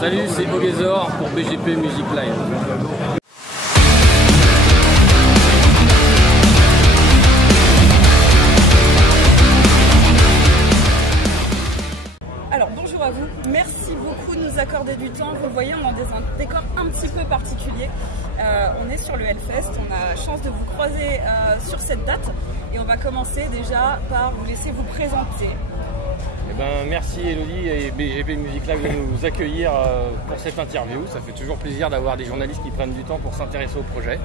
Salut, c'est Ogezor pour BGP Music Live. Alors bonjour à vous, merci beaucoup de nous accorder du temps. Vous le voyez, on est dans un décor un petit peu particulier. On est sur le Hellfest, on a la chance de vous croiser sur cette date et on va commencer déjà par vous laisser vous présenter. Merci Elodie et BGP Music Live de nous accueillir pour cette interview. Ça fait toujours plaisir d'avoir des journalistes qui prennent du temps pour s'intéresser au projet.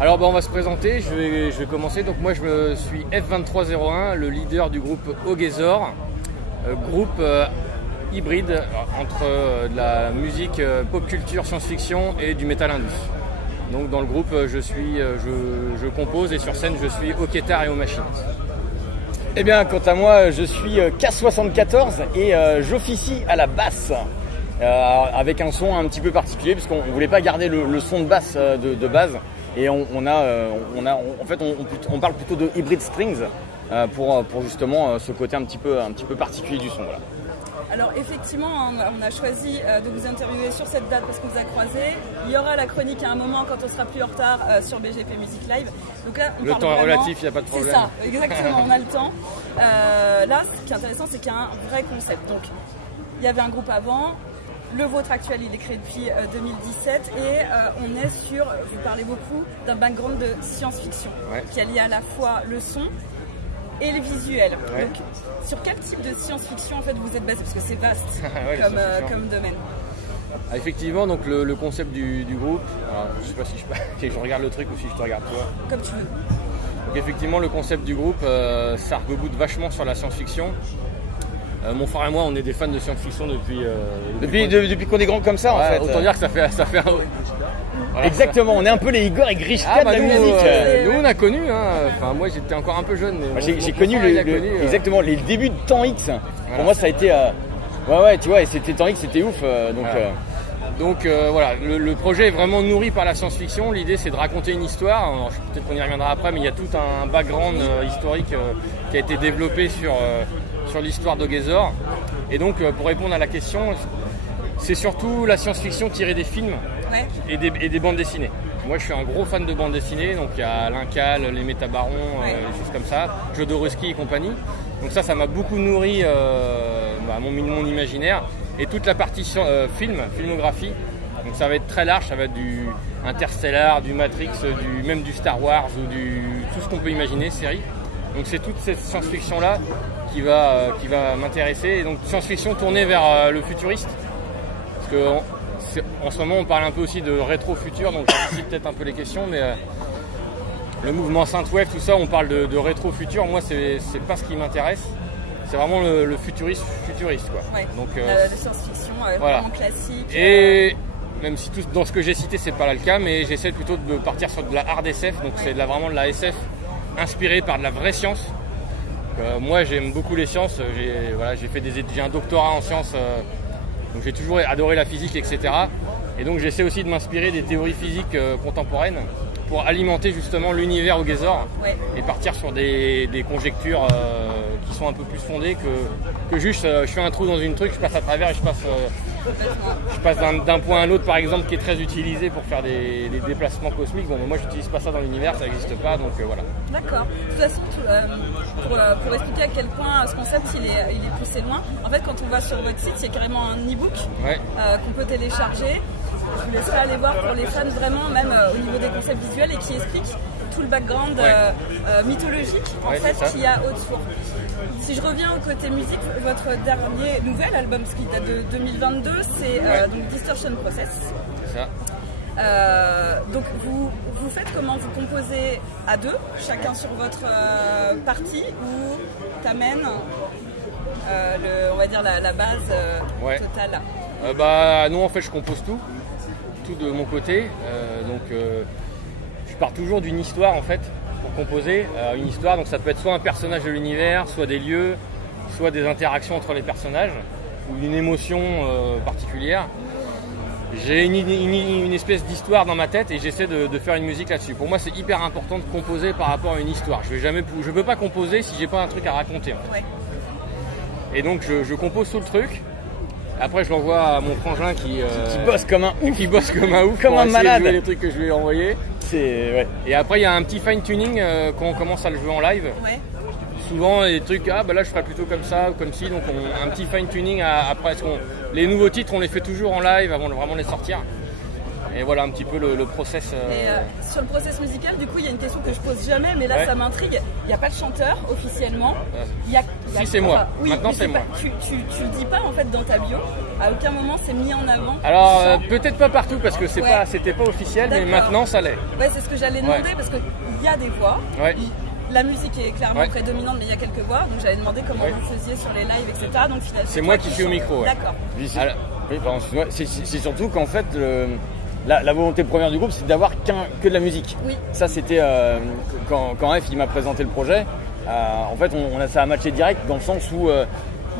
Alors on va se présenter, je vais commencer. Donc moi je suis F2301, le leader du groupe Ogezor, groupe hybride entre de la musique pop culture, science-fiction et du metal indus. Donc dans le groupe je compose et sur scène je suis au guitare et aux machines. Eh bien, quant à moi, je suis K74 et j'officie à la basse avec un son un petit peu particulier parce qu'on ne voulait pas garder le son de basse de base et en fait on parle plutôt de hybrid strings pour justement ce côté un petit peu particulier du son. Voilà. Alors effectivement, on a choisi de vous interviewer sur cette date parce qu'on vous a croisé. Il y aura la chronique à un moment quand on sera plus en retard sur BGP Music Live. Donc là, le temps est relatif, il n'y a pas de problème. C'est ça, exactement, on a le temps. Là, ce qui est intéressant, c'est qu'il y a un vrai concept. Donc, il y avait un groupe avant. Le vôtre actuel, il est créé depuis 2017 et on est sur, vous parlez beaucoup d'un background de science-fiction qui allie à la fois le son et les visuels. Ouais. Donc, sur quel type de science-fiction en fait vous êtes basé? Parce que c'est vaste comme domaine. Ah, effectivement, donc le concept du groupe, alors, je sais pas si je regarde le truc ou si je te regarde toi. Comme tu veux. Donc effectivement, le concept du groupe, ça arc-boute vachement sur la science-fiction. Mon frère et moi, on est des fans de science-fiction depuis qu'on est grand comme ça en fait. Autant dire que ça fait un... Voilà. Exactement, on est un peu les Igor et Grishka de la musique. Nous on a connu, enfin moi j'étais encore un peu jeune. Mais j'ai connu exactement les débuts de Temps X. Voilà. Pour moi ça a été, ouais tu vois, et c'était Temps X, c'était ouf. Donc voilà, le projet est vraiment nourri par la science-fiction. L'idée c'est de raconter une histoire. Alors, peut-être qu'on y reviendra après, mais il y a tout un background historique qui a été développé sur l'histoire d'Ogezor. Et donc pour répondre à la question, c'est surtout la science-fiction tirée des films et des bandes dessinées. Moi je suis un gros fan de bandes dessinées, donc il y a l'Incal, les Métabarons, des choses comme ça, Jodorowsky et compagnie. Donc ça m'a beaucoup nourri mon imaginaire. Et toute la partie filmographie, donc ça va être très large, ça va être du Interstellar, du Matrix, même du Star Wars ou tout ce qu'on peut imaginer, série. Donc c'est toute cette science-fiction là qui va m'intéresser. Et donc science-fiction tournée vers le futuriste. Parce que en ce moment on parle un peu aussi de rétro-futur, donc j'anticipe peut-être un peu les questions, mais le mouvement synthwave, tout ça, on parle de rétro-futur. Moi c'est pas ce qui m'intéresse. C'est vraiment le futuriste quoi. Ouais. Donc la science-fiction vraiment classique. Et même si tout dans ce que j'ai cité c'est pas là le cas, mais j'essaie plutôt de partir sur de la hard SF, donc c'est vraiment de la SF inspirée par de la vraie science. Moi j'aime beaucoup les sciences, j'ai un doctorat en sciences, donc j'ai toujours adoré la physique, etc. Et donc j'essaie aussi de m'inspirer des théories physiques contemporaines pour alimenter justement l'univers Ogezor et partir sur des conjectures qui sont un peu plus fondées que juste je fais un trou dans une truc, je passe à travers et je passe d'un point à l'autre par exemple, qui est très utilisé pour faire des déplacements cosmiques. Bon, moi j'utilise pas ça dans l'univers, ça n'existe pas, donc voilà. D'accord. De toute façon, pour expliquer à quel point ce concept il est poussé loin, en fait quand on va sur votre site, il y a carrément un e-book qu'on peut télécharger. Je vous laisserai aller voir pour les fans vraiment, même au niveau des concepts visuels, et qui explique tout le background mythologique en fait qu'il y a autour. Si je reviens au côté musique, votre dernier nouvel album, ce qui date de 2022, c'est donc Distortion Process. C'est ça. Donc vous faites comment? Vous composez à deux, chacun sur votre partie, ou t'amènes on va dire la base totale? Non, en fait je compose tout de mon côté, je pars toujours d'une histoire en fait pour composer. Une histoire, donc ça peut être soit un personnage de l'univers, soit des lieux, soit des interactions entre les personnages ou une émotion particulière. J'ai une espèce d'histoire dans ma tête et j'essaie de faire une musique là-dessus. Pour moi, c'est hyper important de composer par rapport à une histoire. Je peux pas composer si j'ai pas un truc à raconter. En fait. Et donc, je compose tout le truc. Après, je l'envoie à mon frangin qui bosse comme un ouf. Qui bosse comme un ouf. Comme un malade. Jouer les trucs que je lui ai envoyés. Ouais. Et après, il y a un petit fine-tuning quand on commence à le jouer en live. Ouais. Souvent, les trucs, là, je ferai plutôt comme ça ou comme ci. Donc, un petit fine-tuning après. Les nouveaux titres, on les fait toujours en live avant de vraiment les sortir. Et voilà un petit peu le process. Et sur le process musical, du coup, il y a une question que je pose jamais, mais là, ça m'intrigue. Il n'y a pas de chanteur officiellement. Si, c'est moi. Oui, maintenant, c'est moi. Tu le dis pas en fait dans ta bio. À aucun moment, c'est mis en avant. Alors, peut-être pas partout parce que c'était pas officiel, mais maintenant, ça l'est. Ouais, c'est ce que j'allais demander parce qu'il y a des voix. Ouais. La musique est clairement prédominante, mais il y a quelques voix. Donc, j'allais demander comment vous faisiez sur les lives, etc. Donc, finalement, c'est moi qui suis au micro. D'accord. C'est surtout qu'en fait. La volonté première du groupe, c'est d'avoir que de la musique. Oui. Ça, c'était quand F il m'a présenté le projet. En fait, ça a matché direct dans le sens où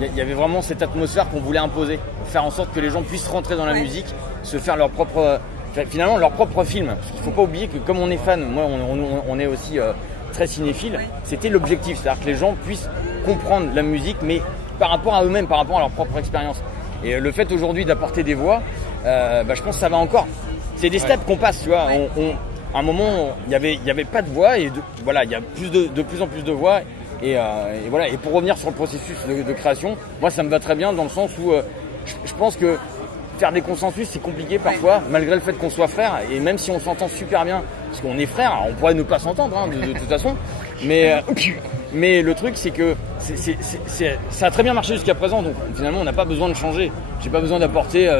il y avait vraiment cette atmosphère qu'on voulait imposer, faire en sorte que les gens puissent rentrer dans la musique, se faire leur propre film. Parce qu'il ne faut pas oublier que comme on est fan, moi, on est aussi très cinéphile. C'était l'objectif, c'est-à-dire que les gens puissent comprendre la musique, mais par rapport à eux-mêmes, par rapport à leur propre expérience. Et le fait aujourd'hui d'apporter des voix, je pense que ça va encore. C'est des steps qu'on passe, tu vois. À un moment, il y avait pas de voix et il y a de plus en plus de voix. Et voilà. Et pour revenir sur le processus de création, moi, ça me va très bien dans le sens où je pense que faire des consensus, c'est compliqué parfois, malgré le fait qu'on soit frères. Et même si on s'entend super bien, parce qu'on est frères, on pourrait ne pas s'entendre de toute façon. Mais le truc, c'est que ça a très bien marché jusqu'à présent, donc finalement on n'a pas besoin de changer. J'ai pas besoin d'apporter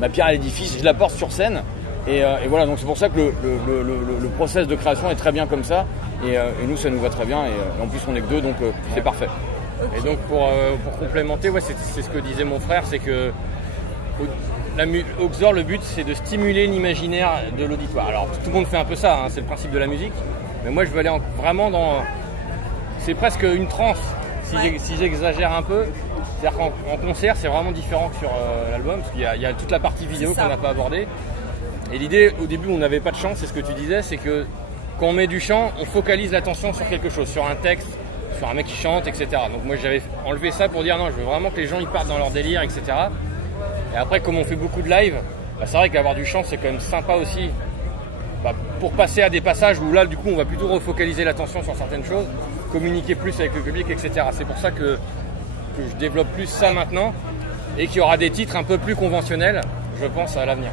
ma pierre à l'édifice, je l'apporte sur scène. Et voilà, donc c'est pour ça que le process de création est très bien comme ça. Et nous, ça nous va très bien. Et en plus, on est que deux, donc c'est parfait. Et donc pour complémenter, c'est ce que disait mon frère, c'est que au XOR, le but, c'est de stimuler l'imaginaire de l'auditoire. Alors tout le monde fait un peu ça, c'est le principe de la musique. Mais moi, je veux aller vraiment dans... C'est presque une transe, si j'exagère un peu. C'est-à-dire qu'en concert, c'est vraiment différent que sur l'album, parce qu'il y a toute la partie vidéo qu'on n'a pas abordée. Et l'idée, au début, on n'avait pas de chant, c'est ce que tu disais, c'est que quand on met du chant, on focalise l'attention sur quelque chose, sur un texte, sur un mec qui chante, etc. Donc moi, j'avais enlevé ça pour dire non, je veux vraiment que les gens ils partent dans leur délire, etc. Et après, comme on fait beaucoup de live, c'est vrai qu'avoir du chant, c'est quand même sympa aussi. Pour passer à des passages où là, du coup, on va plutôt refocaliser l'attention sur certaines choses, communiquer plus avec le public, etc. C'est pour ça que je développe plus ça maintenant et qu'il y aura des titres un peu plus conventionnels, je pense, à l'avenir.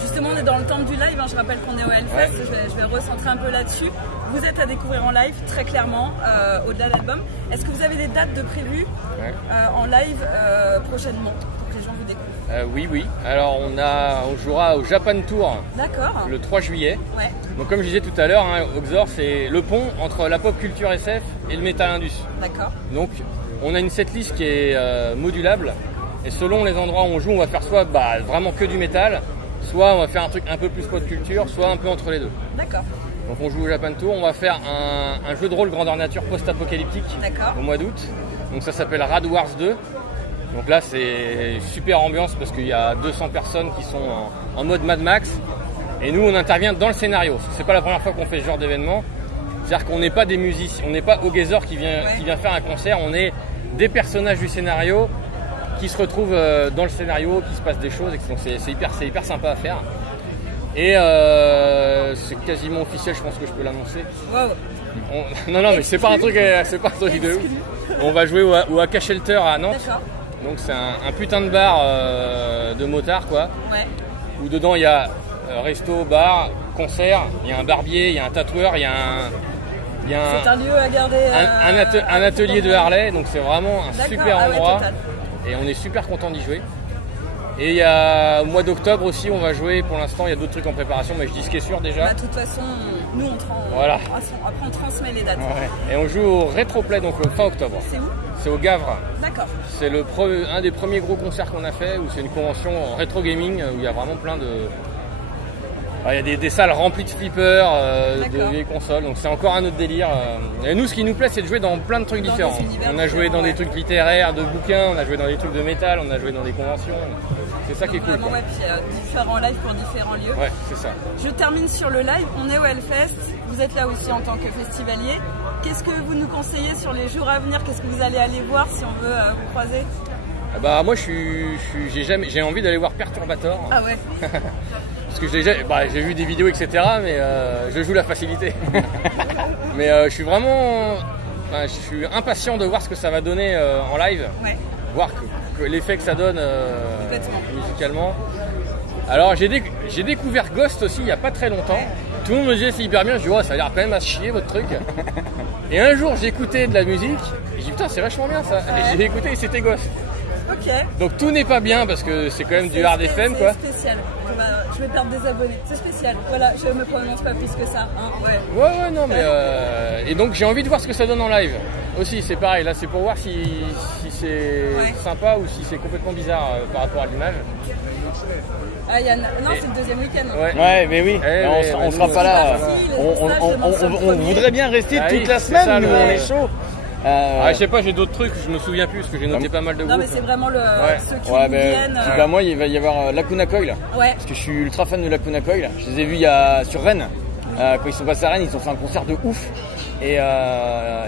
Justement, on est dans le temps du live, je rappelle qu'on est au Hellfest, je vais recentrer un peu là-dessus. Vous êtes à découvrir en live, très clairement, au-delà de l'album. Est-ce que vous avez des dates de prévues en live prochainement pour que les gens vous découvrent? Oui. Alors, on jouera au Japan Tour le 3 juillet. Ouais. Donc, comme je disais tout à l'heure, XOR, c'est le pont entre la pop culture SF et le metal indus. D'accord. Donc, on a une setlist qui est modulable. Et selon les endroits où on joue, on va faire soit vraiment que du métal, soit on va faire un truc un peu plus pop culture, soit un peu entre les deux. D'accord. Donc on joue au Japan Tour, on va faire un jeu de rôle grandeur nature post-apocalyptique au mois d'août. Donc ça s'appelle Rad Wars 2. Donc là c'est super ambiance parce qu'il y a 200 personnes qui sont en mode Mad Max. Et nous on intervient dans le scénario. C'est pas la première fois qu'on fait ce genre d'événement. C'est-à-dire qu'on n'est pas des musiciens, on n'est pas Ogazer qui vient faire un concert, on est des personnages du scénario qui se retrouvent dans le scénario, qui se passe des choses, et donc c'est hyper sympa à faire. Et c'est quasiment officiel, je pense que je peux l'annoncer. Wow. Non, mais c'est pas un truc de ouf. On va jouer au AK Shelter à Nantes. D'accord. Donc c'est un putain de bar de motards, quoi. Ouais. Où dedans il y a resto, bar, concert, il y a un barbier, il y a un tatoueur, il y a c'est un lieu à garder. Un atelier de Harley, donc c'est vraiment un super endroit. Total. Et on est super content d'y jouer. Et il y a au mois d'octobre aussi, on va jouer. Pour l'instant, il y a d'autres trucs en préparation, mais je dis ce qui est sûr déjà. De toute façon, nous voilà. Après on transmet les dates. Ouais. Et on joue au Rétroplay, donc fin octobre. C'est où? C'est au Gavre. D'accord. C'est un des premiers gros concerts qu'on a fait, où c'est une convention en rétro gaming, où il y a vraiment plein de... Il y a des salles remplies de flippers, de vieilles consoles, donc c'est encore un autre délire. Et nous, ce qui nous plaît, c'est de jouer dans plein de trucs différents. On a joué dans des trucs littéraires, de bouquins, on a joué dans des trucs de métal, on a joué dans des conventions. C'est ça qui est cool. Vraiment, puis différents lives pour différents lieux. Ouais, c'est ça. Je termine sur le live. On est au Hellfest. Vous êtes là aussi en tant que festivalier. Qu'est-ce que vous nous conseillez sur les jours à venir? Qu'est-ce que vous allez aller voir si on veut vous croiser? Bah moi j'ai envie d'aller voir Perturbator. Ah ouais. Parce que j'ai vu des vidéos etc, mais je joue la facilité. Mais je suis impatient de voir ce que ça va donner en live. Ouais. Voir que l'effet que ça donne musicalement. Alors j'ai découvert Ghost aussi il n'y a pas très longtemps. Ouais. Tout le monde me disait c'est hyper bien, je dis ça a l'air quand même à se chier votre truc. Et un jour j'ai écouté de la musique, et j'ai dit putain c'est vachement bien ça. Ouais. Et j'ai écouté et c'était Ghost. Ok. Donc tout n'est pas bien parce que c'est quand même du hard FM quoi. C'est spécial. Je vais perdre des abonnés. C'est spécial. Voilà, je me prononce pas plus que ça. Hein. Ouais non mais et donc j'ai envie de voir ce que ça donne en live. Aussi c'est pareil. Là c'est pour voir si c'est sympa ou si c'est complètement bizarre par rapport à l'image. Non, c'est le deuxième week-end. Ouais, mais oui. On sera pas là. On voudrait bien rester toute la semaine. Nous on est chaud. Je sais pas, j'ai d'autres trucs, je me souviens plus parce que j'ai noté pas mal de groupes. Non mais c'est vraiment ceux qui viennent. Moi il va y avoir Lacuna Coil, parce que je suis ultra fan de Lacuna Coil. Je les ai vus sur Rennes, quand ils sont passés à Rennes, ils ont fait un concert de ouf. Et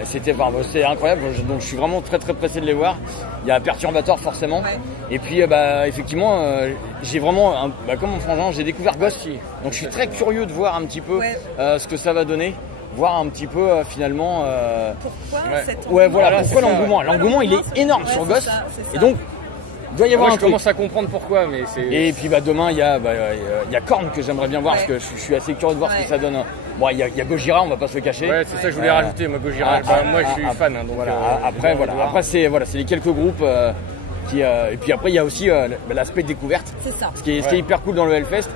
c'était incroyable, donc je suis vraiment très très pressé de les voir. Il y a Perturbator forcément. Et puis effectivement j'ai vraiment, comme mon frangin, j'ai découvert Ghost. Donc je suis très curieux de voir un petit peu ce que ça va donner. Voir un petit peu finalement pourquoi cet engouement. L'engouement il est énorme sur Ghost. Et donc il doit y avoir je commence à comprendre pourquoi, mais c'est. Et puis demain il y a Korn que j'aimerais bien voir parce que je suis assez curieux de voir ce que ça donne. Bon, il y a Gojira, on va pas se le cacher. Ouais, c'est ça que je voulais rajouter, moi Gojira. Moi je suis fan. Donc, après c'est les quelques groupes et puis après il y a aussi l'aspect découverte. C'est ça. Ce qui est hyper cool dans le Hellfest,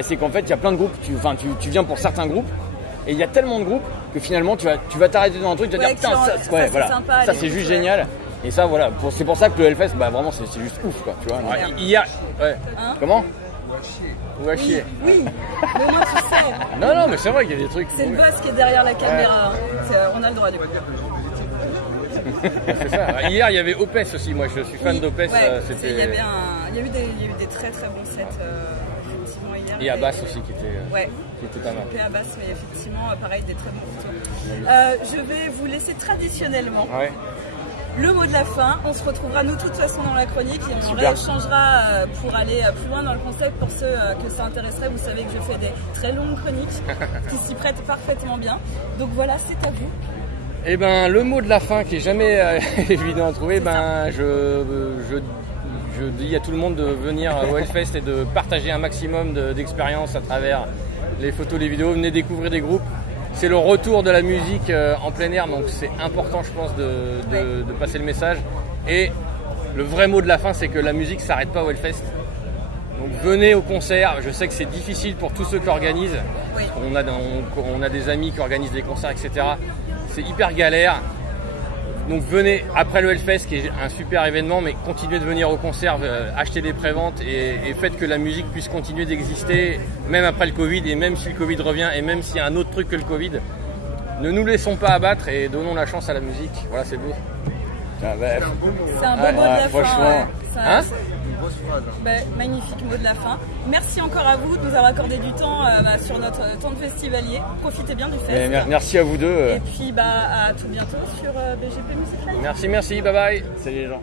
c'est qu'en fait il y a plein de groupes. Tu viens pour certains groupes. Et il y a tellement de groupes que finalement tu vas t'arrêter dans un truc, tu vas dire putain ça c'est juste génial. Et ça c'est pour ça que le Hellfest vraiment c'est juste ouf quoi, tu vois. Hier comment ou à chier. Oui, mais au moins tu sais. Non mais c'est vrai qu'il y a des trucs. C'est le boss qui est derrière la caméra. On a le droit du coup. C'est ça. Hier il y avait Opeth aussi, moi je suis fan d'Opeth. Il y a eu des très très bons sets. Et Abbas aussi qui était pas mal. Et Abbas, mais effectivement, pareil, des très bons photos. Je vais vous laisser traditionnellement le mot de la fin. On se retrouvera nous de toute façon dans la chronique et on rééchangera pour aller plus loin dans le concept. Pour ceux que ça intéresserait, vous savez que je fais des très longues chroniques qui s'y prêtent parfaitement bien. Donc voilà, c'est à vous. Et le mot de la fin qui est jamais évident à trouver, je dis à tout le monde de venir au Hellfest et de partager un maximum d'expériences à travers les photos, les vidéos. Venez découvrir des groupes. C'est le retour de la musique en plein air, donc c'est important, je pense, de passer le message. Et le vrai mot de la fin, c'est que la musique ne s'arrête pas au Hellfest. Donc venez au concert. Je sais que c'est difficile pour tous ceux qui organisent. On a des amis qui organisent des concerts, etc. C'est hyper galère. Donc venez après le Hellfest qui est un super événement, mais continuez de venir au concert, achetez des préventes et faites que la musique puisse continuer d'exister même après le Covid et même si le Covid revient et même s'il y a un autre truc que le Covid. Ne nous laissons pas abattre et donnons la chance à la musique. Voilà, c'est beau. C'est un beau mot de la fin. Magnifique mot de la fin. Merci encore à vous de nous avoir accordé du temps sur notre temps de festivalier. Profitez bien du fest. Merci à vous deux. Et puis à tout bientôt sur BGP Music Live. Merci, bye bye. Salut les gens.